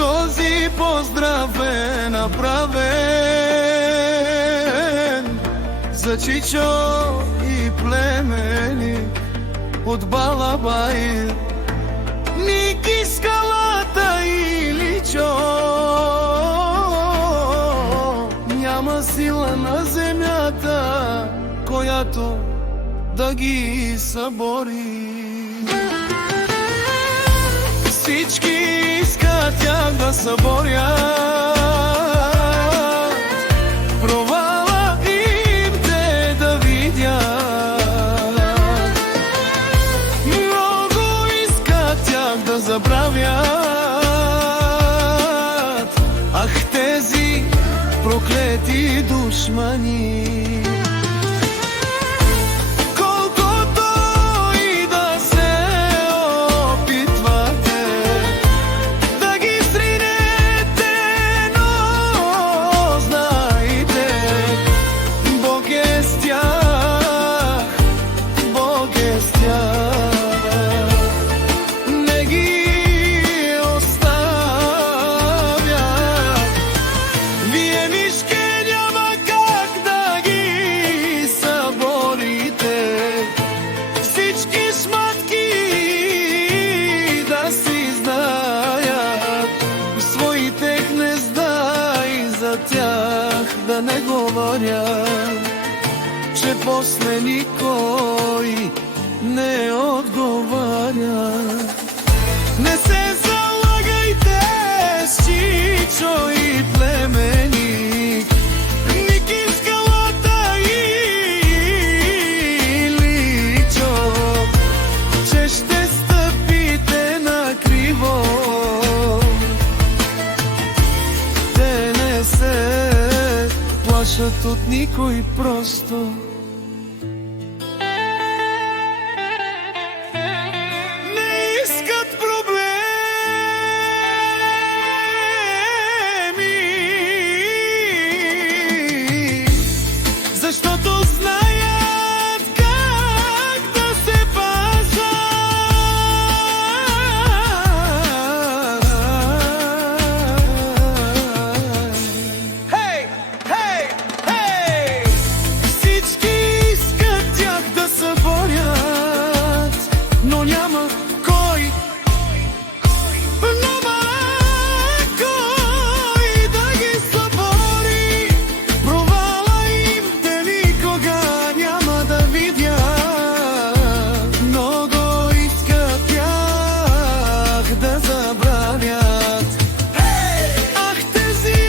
Този поздрав е направен за Чичо и племенник от Балабаир, Ники Скалата и Личо. Няма сила на земята, която да ги събори. Всички искат тях да съборят, провала им те да видят. Много искат тях да забравят, ах, тези проклети душмани. Да не говоря, че после никой не отговаря. Не се залагайте с Чичо и племенник, Ники Скалата и Личо, че ще стъпите на криво. Те не се плашат от никой, просто не искат проблеми, защото знаят как да се пазят. Хей! Хей! Хей! Всички искат тях да съборят, но няма кой, да ги събори. Провала им те никога няма да видят. Много искат тях да забравят. Ах, тези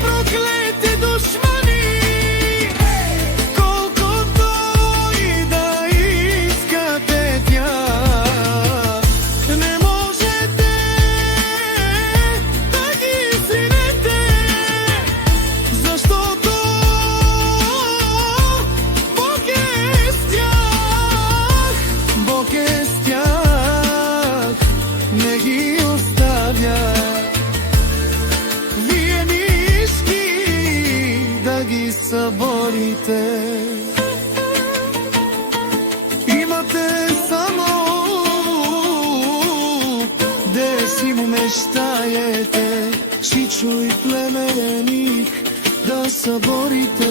проклети душмани, колкото и да искате тях, не можете да ги извинете, защото Бог е с тях. Бог е с тях, не ги оставя. Вие не искате да ги съборите. Имате само да си му мечтаете, Чичо и племенник да съборите.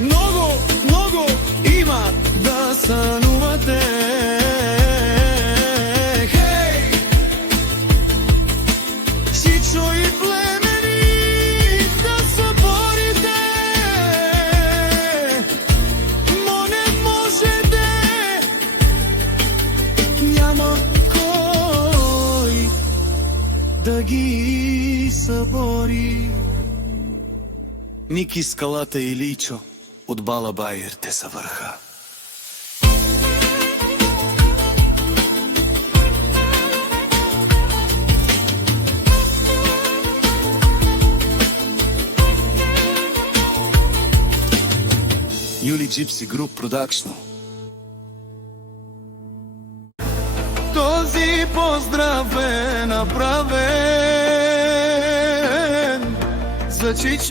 Много, много има да сънувате. Хей! Чичо и племенник да съборите, но не можете, няма кой да ги събори. Ники Скалата и Личо от Балабаир, те са върха. Юли Gypsy Group Production. Този поздрав е направен за Чичо.